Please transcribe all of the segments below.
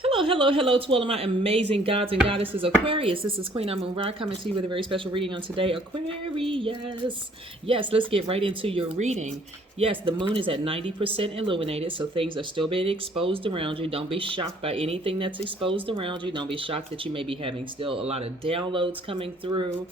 Hello, hello, hello to all of my amazing gods and goddesses. Aquarius, this is Queen Amun Ra coming to you with a very special reading on today. Aquarius. Yes, let's get right into your reading. Yes, the moon is at 90% illuminated, so things are still being exposed around you. Don't be shocked by anything that's exposed around you. Don't be shocked that you may be having still a lot of downloads coming through,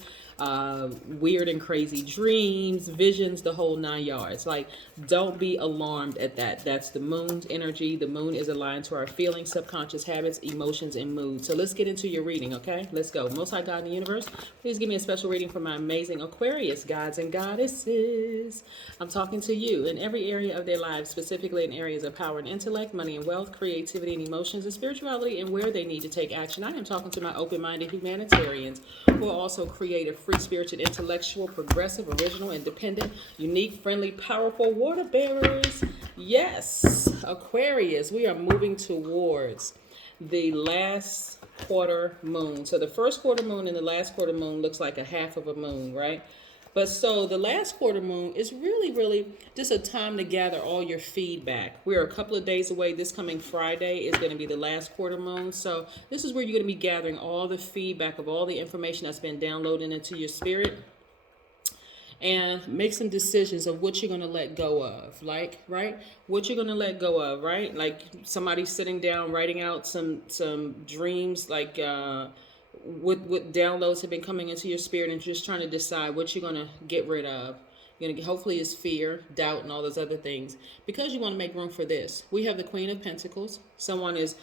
weird and crazy dreams, visions, the whole 9 yards. Like, don't be alarmed at that. That's the moon's energy. The moon is aligned to our feelings, subconscious habits, emotions, and moods. So let's get into your reading, okay? Let's go. Most High God in the universe, please give me a special reading for my amazing Aquarius gods and goddesses. I'm talking to you in every area of their lives, specifically in areas of power and intellect, money and wealth, creativity and emotions, and spirituality, and where they need to take action. I am talking to my open-minded humanitarians who are also creative, free-spirited, intellectual, progressive, original, independent, unique, friendly, powerful water bearers. Yes, Aquarius, we are moving towards the last quarter moon. So the first quarter moon and the last quarter moon looks like a half of a moon, right? But so the last quarter moon is really just a time to gather all your feedback. We're a couple of days away. This coming Friday is going to be the last quarter moon. So this is where you're going to be gathering all the feedback of all the information that's been downloaded into your spirit, and make some decisions of what you're going to let go of, like, right, what you're going to let go of, right? Like somebody sitting down writing out some dreams, like what downloads have been coming into your spirit, and just trying to decide what you're going to get rid of. You're going to hopefully is fear, doubt, and all those other things, because you want to make room for this. We have the Queen of Pentacles. Someone is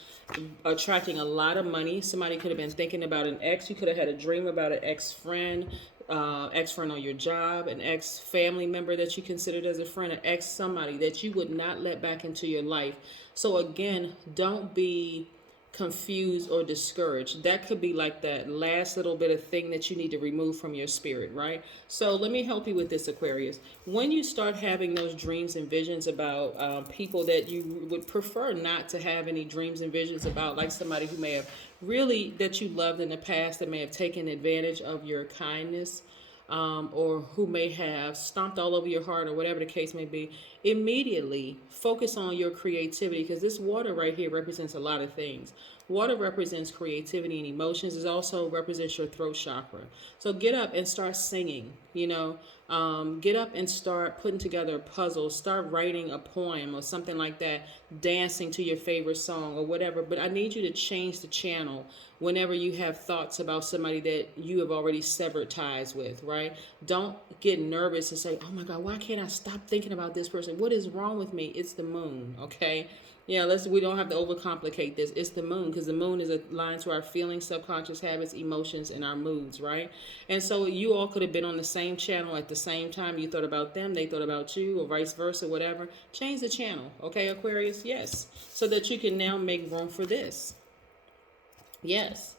attracting a lot of money. Somebody could have been thinking about an ex. You could have had a dream about an ex-friend, ex-friend on your job, an ex-family member that you considered as a friend, an ex-somebody that you would not let back into your life. So again, don't be confused or discouraged. That could be like that last little bit of thing that you need to remove from your spirit, right? So let me help you with this, Aquarius. When you start having those dreams and visions about people that you would prefer not to have any dreams and visions about, like somebody who may have really, that you loved in the past, that may have taken advantage of your kindness, or who may have stomped all over your heart, or whatever the case may be, immediately focus on your creativity, because this water right here represents a lot of things. Water represents creativity and emotions. It also represents your throat chakra. So get up and start singing, get up and start putting together a puzzle, start writing a poem or something like that, dancing to your favorite song or whatever. But I need you to change the channel whenever you have thoughts about somebody that you have already severed ties with, right? Don't get nervous and say, oh my God, why can't I stop thinking about this person? What is wrong with me? It's the moon, okay? Yeah, we don't have to overcomplicate this. It's the moon, because the moon is aligned to our feelings, subconscious habits, emotions, and our moods, right? And so you all could have been on the same channel at the same time. You thought about them, they thought about you, or vice versa, whatever. Change the channel, okay, Aquarius? Yes, so that you can now make room for this. Yes.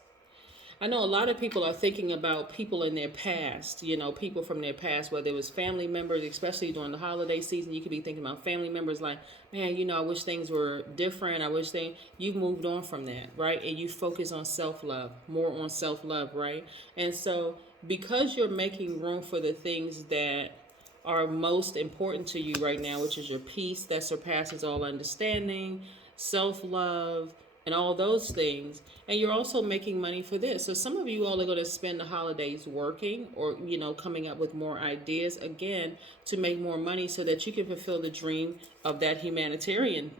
I know a lot of people are thinking about people in their past, people from their past, whether it was family members, especially during the holiday season. You could be thinking about family members like, man, I wish things were different. I wish you've moved on from that, right? And you focus on self-love, more on self-love, right? And so because you're making room for the things that are most important to you right now, which is your peace that surpasses all understanding, self-love, and all those things, and you're also making money for this. So some of you all are going to spend the holidays working, or coming up with more ideas, again, to make more money so that you can fulfill the dream of that humanitarian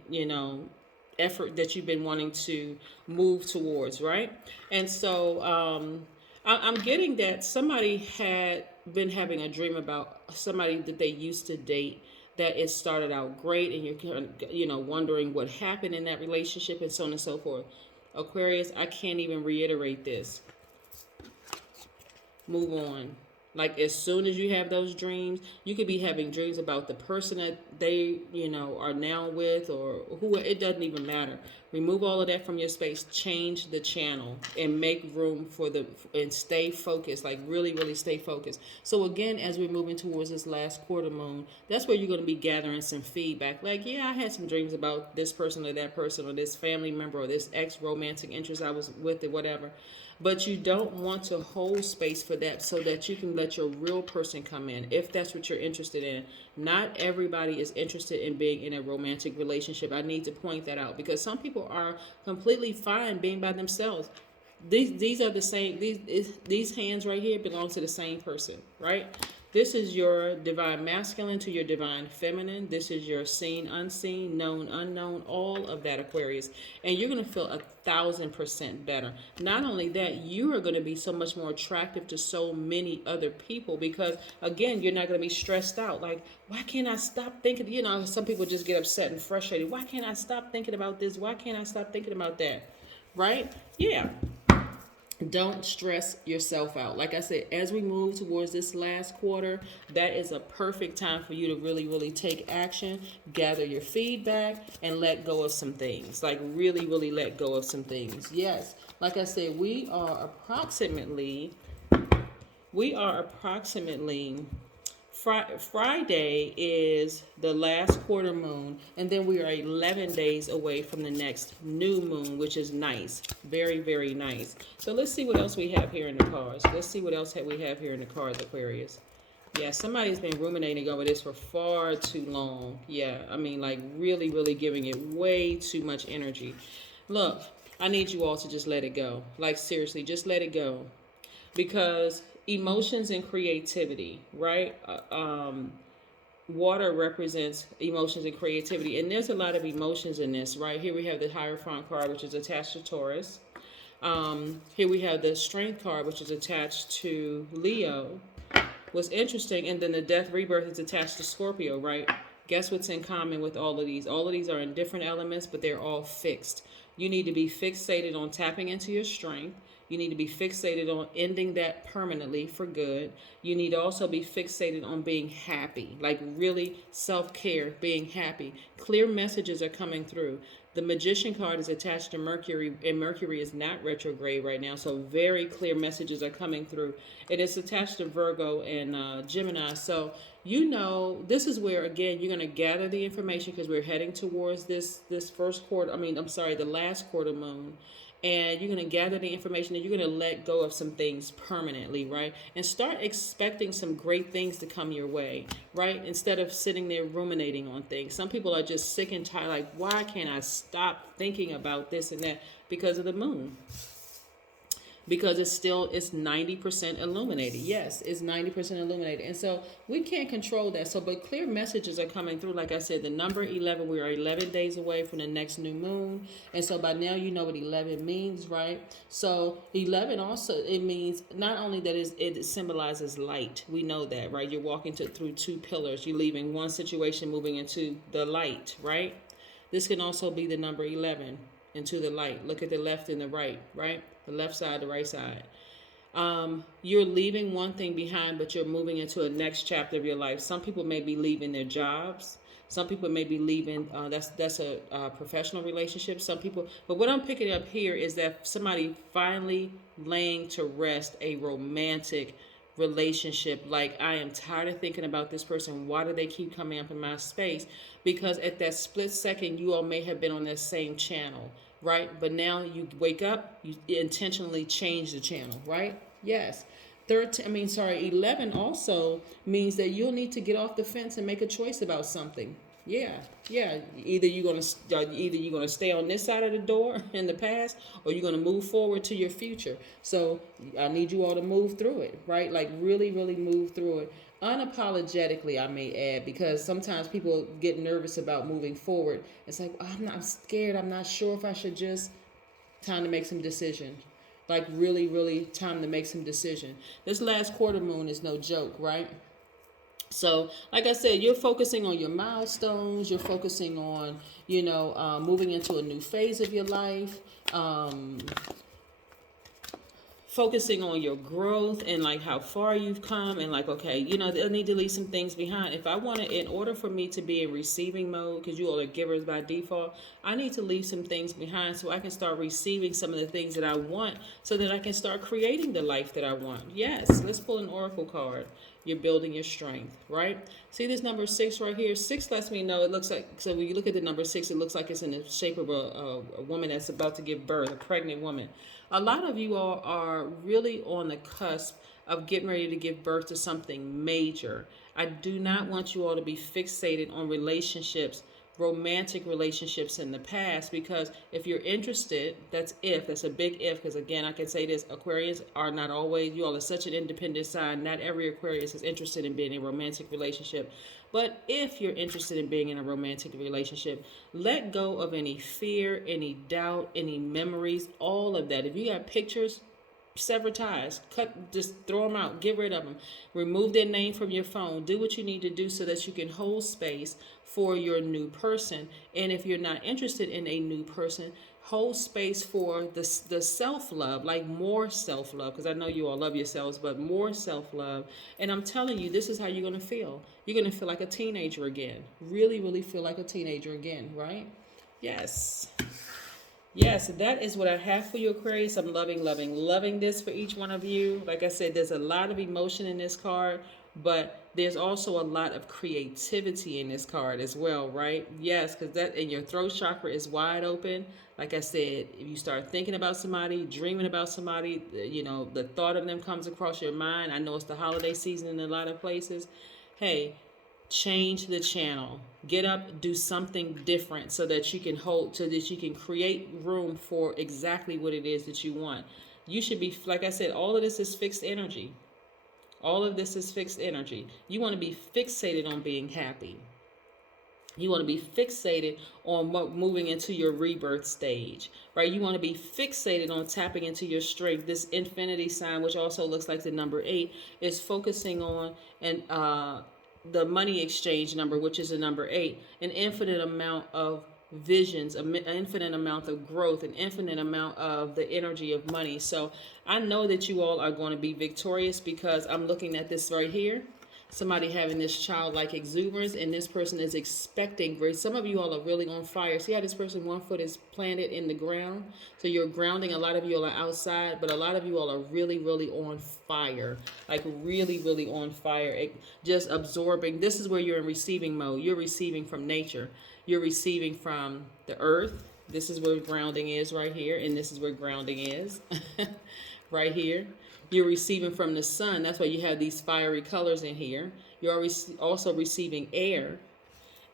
effort that you've been wanting to move towards, right? And so I'm getting that somebody had been having a dream about somebody that they used to date, that it started out great, and you're wondering what happened in that relationship, and so on and so forth. Aquarius, I can't even reiterate this. Move on. Like, as soon as you have those dreams, you could be having dreams about the person that they, are now with, or who, it doesn't even matter. Remove all of that from your space, change the channel, and make room for and stay focused, like really stay focused. So again, as we're moving towards this last quarter moon, that's where you're going to be gathering some feedback. Like, yeah, I had some dreams about this person or that person, or this family member, or this ex-romantic interest I was with, or whatever. But you don't want to hold space for that, so that you can let your real person come in, if that's what you're interested in. Not everybody is interested in being in a romantic relationship. I need to point that out because some people are completely fine being by themselves. These are the same. These hands right here belong to the same person, right? This is your divine masculine to your divine feminine. This is your seen, unseen, known, unknown, all of that, Aquarius. And you're going to feel 1,000% better. Not only that, you are going to be so much more attractive to so many other people because, again, you're not going to be stressed out. Like, why can't I stop thinking? You know, some people just get upset and frustrated. Why can't I stop thinking about this? Why can't I stop thinking about that? Right? Yeah. Don't stress yourself out. Like I said, as we move towards this last quarter, that is a perfect time for you to really, really take action, gather your feedback, and let go of some things. Like really, really let go of some things. Yes, like I said, we are approximately Friday is the last quarter moon, and then we are 11 days away from the next new moon, which is nice. Very, very nice. So let's see what else we have here in the cards. Let's see what else we have here in the cards, Aquarius. Yeah, somebody's been ruminating over this for far too long. Yeah, I mean, like really, really giving it way too much energy. Look, I need you all to just let it go. Like seriously, just let it go. Because emotions and creativity, right? Water represents emotions and creativity, and there's a lot of emotions in this, right? Here we have the Hierophant card, which is attached to Taurus. Here we have the Strength card, which is attached to Leo. What's interesting, and then the Death Rebirth is attached to Scorpio, right? Guess what's in common with all of these? All of these are in different elements, but they're all fixed. You need to be fixated on tapping into your strength. You need to be fixated on ending that permanently for good. You need to also be fixated on being happy, like really self-care, being happy. Clear messages are coming through. The Magician card is attached to Mercury, and Mercury is not retrograde right now, so very clear messages are coming through. It is attached to Virgo and Gemini, so you know this is where, again, you're going to gather the information because we're heading towards this first quarter, the last quarter moon. And you're going to gather the information and you're going to let go of some things permanently, right? And start expecting some great things to come your way, right? Instead of sitting there ruminating on things. Some people are just sick and tired, like, why can't I stop thinking about this and that? Because of the moon. Because it's 90% illuminated. Yes, it's 90% illuminated. And so we can't control that. So, but clear messages are coming through. Like I said, the number 11, we are 11 days away from the next new moon. And so by now you know what 11 means, right? So 11 also, it means not only that it symbolizes light. We know that, right? You're walking through two pillars. You're leaving one situation, moving into the light, right? This can also be the number 11, into the light. Look at the left and the right, right? The left side, the right side. You're leaving one thing behind, but you're moving into a next chapter of your life. Some people may be leaving their jobs. Some people may be leaving, that's a professional relationship. Some people, but what I'm picking up here is that somebody finally laying to rest a romantic relationship. Like, I am tired of thinking about this person. Why do they keep coming up in my space? Because at that split second, you all may have been on that same channel, right? But now you wake up, you intentionally change the channel, right? Yes. 11 also means that you'll need to get off the fence and make a choice about something. Yeah. Either you're gonna stay on this side of the door in the past, or you're gonna move forward to your future. So I need you all to move through it, right? Like really, really move through it. Unapologetically, I may add, because sometimes people get nervous about moving forward. It's like, I'm scared. I'm not sure if I should just. Time to make some decisions. Like really, really time to make some decision. This last quarter moon is no joke, right? So, like I said, you're focusing on your milestones. You're focusing on, moving into a new phase of your life. Focusing on your growth and like how far you've come, and like, okay, I need to leave some things behind. In order for me to be in receiving mode, because you all are givers by default, I need to leave some things behind so I can start receiving some of the things that I want, so that I can start creating the life that I want. Yes, let's pull an oracle card. You're building your strength, right? See this number 6 right here? 6 lets me know, it looks like, so when you look at the number 6, it looks like it's in the shape of a woman that's about to give birth, a pregnant woman. A lot of you all are really on the cusp of getting ready to give birth to something major. I do not want you all to be fixated on relationships, romantic relationships in the past, because if you're interested, that's a big if, because again, I can say this: Aquarius are not always, you all are such an independent sign, not every Aquarius is interested in being in a romantic relationship. But if you're interested in being in a romantic relationship, let go of any fear, any doubt, any memories, all of that. If you got pictures, sever ties, just throw them out, get rid of them, remove their name from your phone, do what you need to do so that you can hold space for your new person. And if you're not interested in a new person, hold space for the self-love, like more self-love, because I know you all love yourselves, but more self-love. And I'm telling you, this is how you're going to feel. You're going to feel like a teenager again. Really, really feel like a teenager again, right? Yes. Yes, that is what I have for you, Aquarius. I'm loving this for each one of you. Like I said, there's a lot of emotion in this card, but there's also a lot of creativity in this card as well, right? Yes, because that, and your throat chakra is wide open. Like I said, if you start thinking about somebody, dreaming about somebody, the thought of them comes across your mind. I know it's the holiday season in a lot of places. Hey, change the channel, get up, do something different so that you can create room for exactly what it is that you want. You should be, like I said, all of this is fixed energy. All of this is fixed energy. You want to be fixated on being happy. You want to be fixated on moving into your rebirth stage, right? You want to be fixated on tapping into your strength. This infinity sign, which also looks like the number 8, is focusing on the money exchange number, which is the number 8, an infinite amount of visions, an infinite amount of growth, an infinite amount of the energy of money. So I know that you all are going to be victorious, because I'm looking at this right here. Somebody having this childlike exuberance, and this person is expecting grace. Some of you all are really on fire. See how this person, one foot is planted in the ground? So you're grounding. A lot of you all are outside, but a lot of you all are really, really on fire. Like really, really on fire. Just absorbing. This is where you're in receiving mode. You're receiving from nature. You're receiving from the earth. This is where grounding is right here, and this is where grounding is right here. You're receiving from the sun. That's why you have these fiery colors in here. You're also receiving air.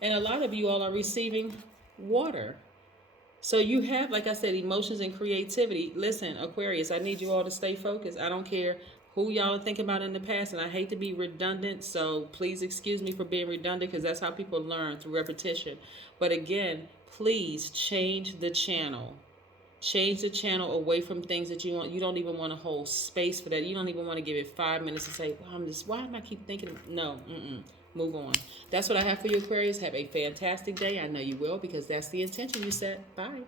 And a lot of you all are receiving water. So you have, like I said, emotions and creativity. Listen, Aquarius, I need you all to stay focused. I don't care who y'all are thinking about in the past, and I hate to be redundant, so please excuse me for being redundant, because that's how people learn, through repetition. But again, please change the channel. Change the channel away from things that you want. You don't even want to hold space for that. You don't even want to give it 5 minutes to say, well, why am I keep thinking? No, move on. That's what I have for you, Aquarius. Have a fantastic day. I know you will, because that's the intention you set. Bye.